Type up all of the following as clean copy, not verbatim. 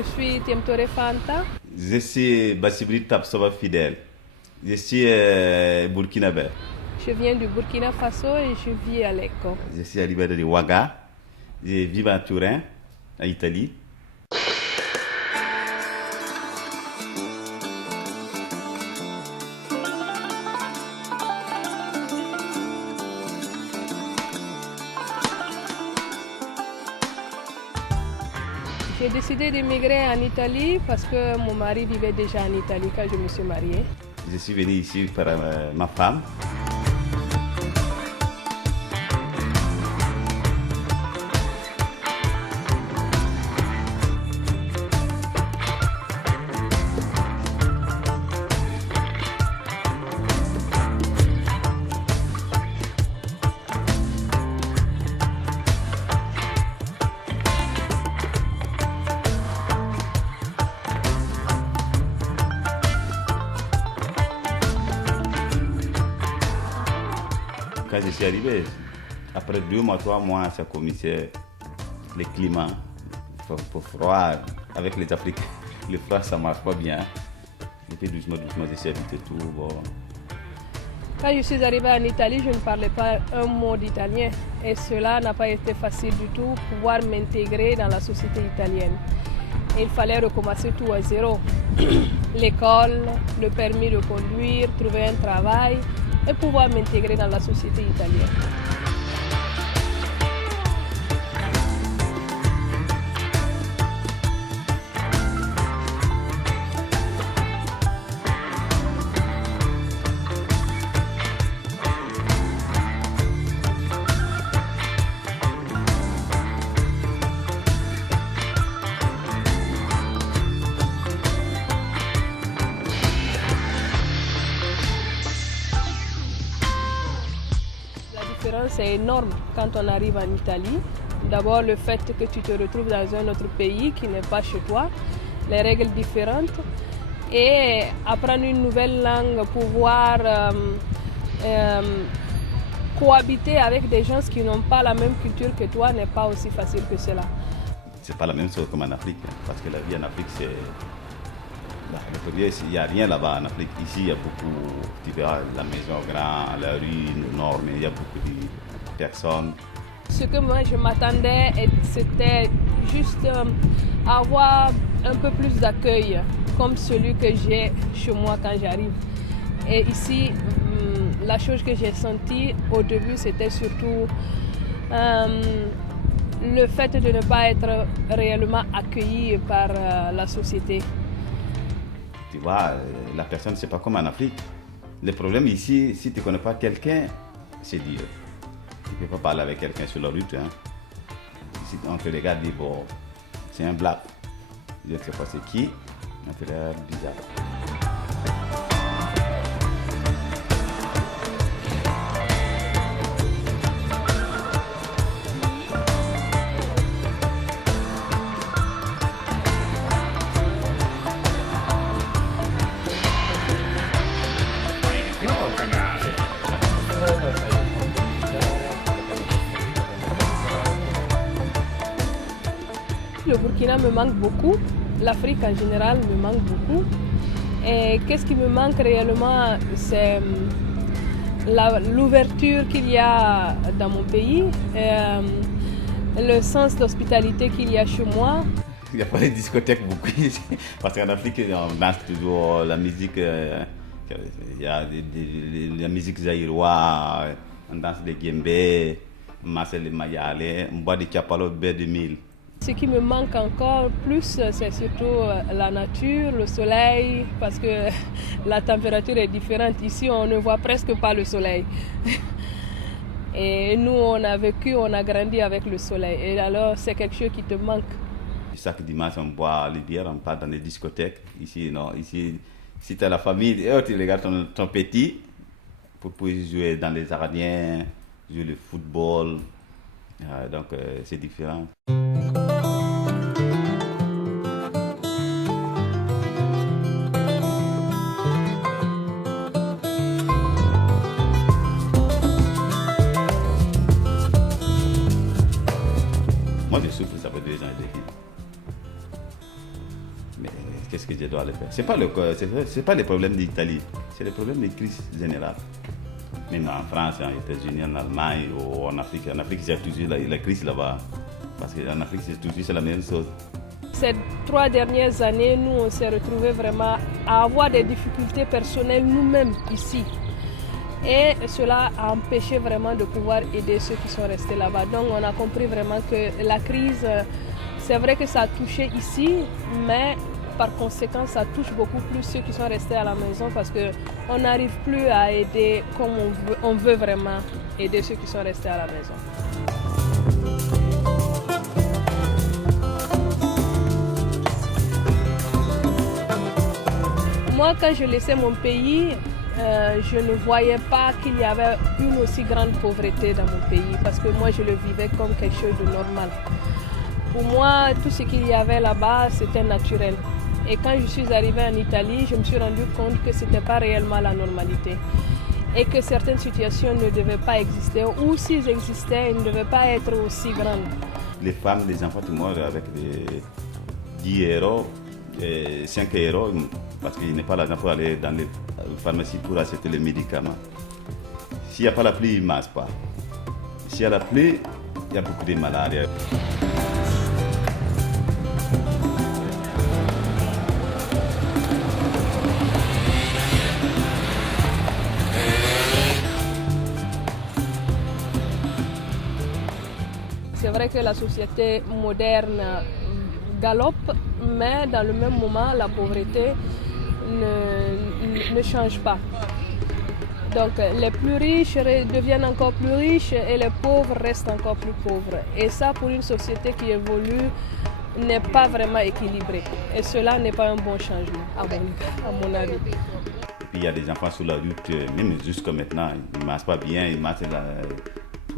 Je suis Tiemtore Fanta. Je suis Bassibri Tapsoba Fidèle. Je suis burkinabé. Je viens du Burkina Faso et je vis à Lecco. Je suis arrivé de Ouaga. Je vis à Turin, en Italie. J'ai décidé d'émigrer en Italie parce que mon mari vivait déjà en Italie quand je me suis mariée. Je suis venu ici par ma femme. Quand je suis arrivé, après 2 mois, 3 mois, ça commençait le climat, pour froid, avec les Africains, le froid ça marche pas bien. Et puis doucement, je suis habitué tout. Bon. Quand je suis arrivée en Italie, je ne parlais pas un mot d'italien et cela n'a pas été facile du tout, pouvoir m'intégrer dans la société italienne. Et il fallait recommencer tout à zéro. L'école, le permis de conduire, trouver un travail et pouvoir m'intégrer dans la société italienne. La différence est énorme quand on arrive en Italie. D'abord le fait que tu te retrouves dans un autre pays qui n'est pas chez toi, les règles différentes et apprendre une nouvelle langue, pouvoir cohabiter avec des gens qui n'ont pas la même culture que toi n'est pas aussi facile que cela. C'est pas la même chose comme en Afrique, parce que la vie en Afrique c'est... Il n'y a rien là-bas en Afrique. Ici, il y a beaucoup, tu verras la maison grande, la rue énorme, il y a beaucoup de personnes. Ce que moi je m'attendais, c'était juste avoir un peu plus d'accueil, comme celui que j'ai chez moi quand j'arrive. Et ici, la chose que j'ai sentie au début, c'était surtout le fait de ne pas être réellement accueilli par la société. Tu vois, la personne, c'est pas comme en Afrique. Le problème ici, si tu ne connais pas quelqu'un, c'est dur. Tu ne peux pas parler avec quelqu'un sur la route. Hein. Si on te regarde, dit, bon, c'est un black. Je ne sais pas c'est qui, on te regarde bizarre. Le Burkina me manque beaucoup, l'Afrique en général me manque beaucoup. Et qu'est-ce qui me manque réellement, c'est l'ouverture qu'il y a dans mon pays, le sens d'hospitalité qu'il y a chez moi. Il n'y a pas de discothèques beaucoup ici, parce qu'en Afrique, on danse toujours la musique, il y a la musique zaïroise, on danse les guembé, Marcel et Mayale, on boit des Chapalo B2000. Ce qui me manque encore plus, c'est surtout la nature, le soleil, parce que la température est différente. Ici, on ne voit presque pas le soleil. Et nous, on a vécu, on a grandi avec le soleil. Et alors, c'est quelque chose qui te manque. Chaque dimanche, on boit les bières, on part dans les discothèques. Ici, non. Ici, si tu as la famille, tu regardes ton petit pour pouvoir jouer dans les jardins, jouer le football. Donc, c'est différent. Moi, je souffre, ça fait 2 ans et demi. qu'est-ce que je dois aller faire? C'est pas les problèmes d'Italie, c'est les problèmes de crise générale. Même en France, en États-Unis, en Allemagne ou en Afrique. En Afrique, il y a toujours la crise là-bas. Parce qu'en Afrique, c'est la même chose. Ces 3 dernières années, nous, on s'est retrouvés vraiment à avoir des difficultés personnelles nous-mêmes ici. Et cela a empêché vraiment de pouvoir aider ceux qui sont restés là-bas. Donc on a compris vraiment que la crise, c'est vrai que ça a touché ici, mais par conséquent, ça touche beaucoup plus ceux qui sont restés à la maison parce qu'on n'arrive plus à aider comme on veut vraiment aider ceux qui sont restés à la maison. Moi, quand je laissais mon pays, je ne voyais pas qu'il y avait une aussi grande pauvreté dans mon pays parce que moi, je le vivais comme quelque chose de normal. Pour moi, tout ce qu'il y avait là-bas, c'était naturel. Et quand je suis arrivée en Italie, je me suis rendu compte que ce n'était pas réellement la normalité et que certaines situations ne devaient pas exister ou s'ils existaient, ils ne devaient pas être aussi grandes. Les femmes, les enfants, tout le monde avec des 10 euros, 5 euros, parce qu'il n'est pas l'argent pour aller dans les pharmacies pour acheter les médicaments. S'il n'y a pas la pluie, ils ne mangent pas. S'il y a la pluie, il y a beaucoup de maladies. C'est vrai que la société moderne galope, mais dans le même moment, la pauvreté ne change pas. Donc les plus riches deviennent encore plus riches et les pauvres restent encore plus pauvres. Et ça, pour une société qui évolue, n'est pas vraiment équilibré. Et cela n'est pas un bon changement, à mon avis. Et puis il y a des enfants sur la route, même jusqu'à maintenant, ils ne mangent pas bien, ils mangent sur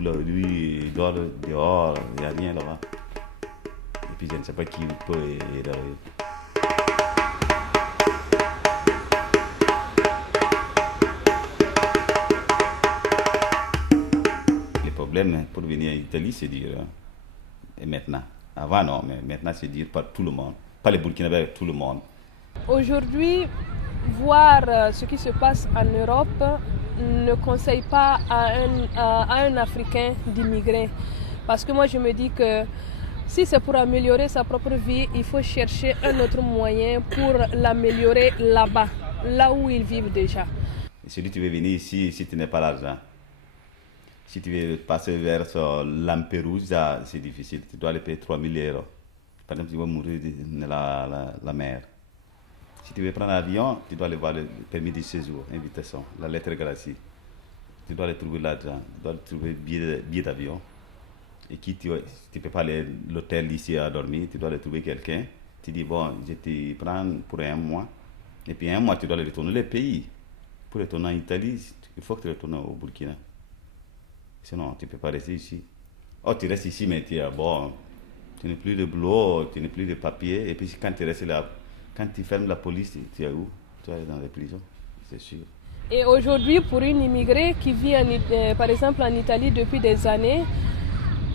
la rue, ils dorment dehors, il n'y a rien là-bas. Et puis je ne sais pas qui peut aider. Le problème pour venir en Italie, c'est dur. Et maintenant. Avant, non, mais maintenant, c'est dur par tout le monde. Pas les Burkinabés, tout le monde. Aujourd'hui, voir ce qui se passe en Europe ne conseille pas à un Africain d'immigrer. Parce que moi, je me dis que si c'est pour améliorer sa propre vie, il faut chercher un autre moyen pour l'améliorer là-bas, là où ils vivent déjà. Et si tu veux venir ici, si tu n'as pas l'argent, si tu veux passer vers Lampedusa, c'est difficile. Tu dois aller payer 3 000 euros. Par exemple, tu vas mourir dans la mer. Si tu veux prendre l'avion, tu dois aller voir le permis de séjour, invitation, la lettre gratuite. Tu dois aller trouver l'argent, tu dois trouver billet d'avion. Et qui tu ne peux pas aller à l'hôtel ici à dormir, tu dois aller trouver quelqu'un. Tu dis, bon, je te prends pour 1 mois. Et puis 1 mois, tu dois aller retourner le pays. Pour retourner en Italie, il faut que tu retournes au Burkina. Sinon, tu ne peux pas rester ici. Oh, tu restes ici, mais tu n'as plus de boulot, tu n'as plus de papier. Et puis quand tu restes là, quand tu fermes la police, tu es où? Tu es dans les prisons, c'est sûr. Et aujourd'hui, pour une immigrée qui vit par exemple en Italie depuis des années,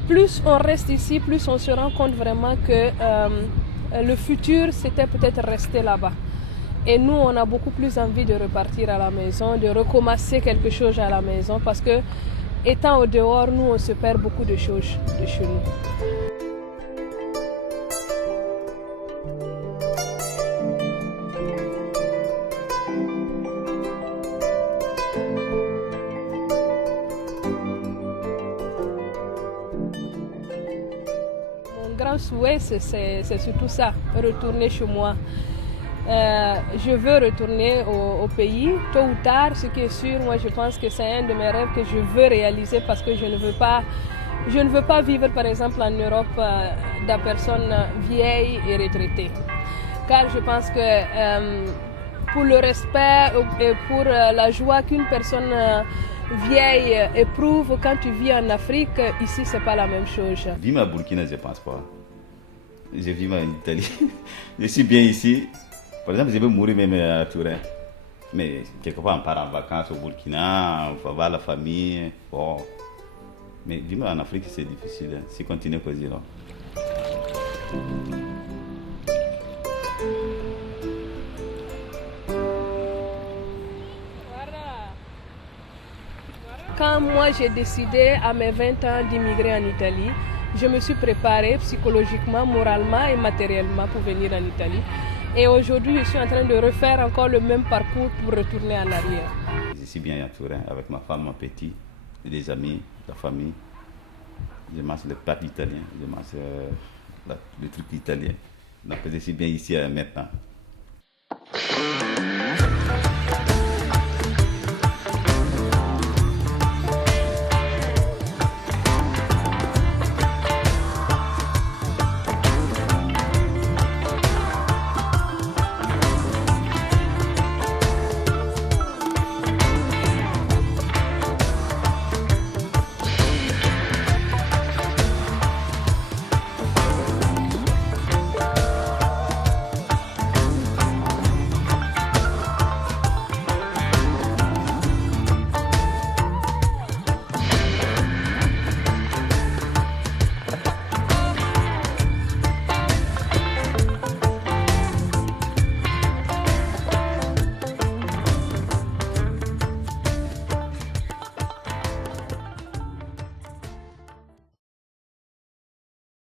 plus on reste ici, plus on se rend compte vraiment que le futur, c'était peut-être rester là-bas. Et nous, on a beaucoup plus envie de repartir à la maison, de recommencer quelque chose à la maison, parce que étant au dehors, nous, on se perd beaucoup de choses de chez nous. Mon grand souhait, c'est surtout ça, retourner chez moi. Je veux retourner au pays, tôt ou tard, ce qui est sûr, moi je pense que c'est un de mes rêves que je veux réaliser parce que je ne veux pas vivre par exemple en Europe de personnes vieilles et retraitées. Car je pense que pour le respect et pour la joie qu'une personne vieille éprouve quand tu vis en Afrique, ici c'est pas la même chose. Vivre à Burkina, je ne pense pas. Je vis en Italie. Je suis bien ici. Par exemple, je veux mourir même à Turin. Mais quelque part, on part en vacances au Burkina, on va voir la famille. Bon. Mais vivre en Afrique, c'est difficile. Hein, si on continue comme ça. quand moi j'ai décidé à mes 20 ans d'immigrer en Italie, je me suis préparée psychologiquement, moralement et matériellement pour venir en Italie. Et aujourd'hui, je suis en train de refaire encore le même parcours pour retourner en arrière. Je suis bien entouré avec ma femme, mon petit, des amis, la famille. Je mange le plat italien, je mange le truc italien. Donc je suis bien ici maintenant.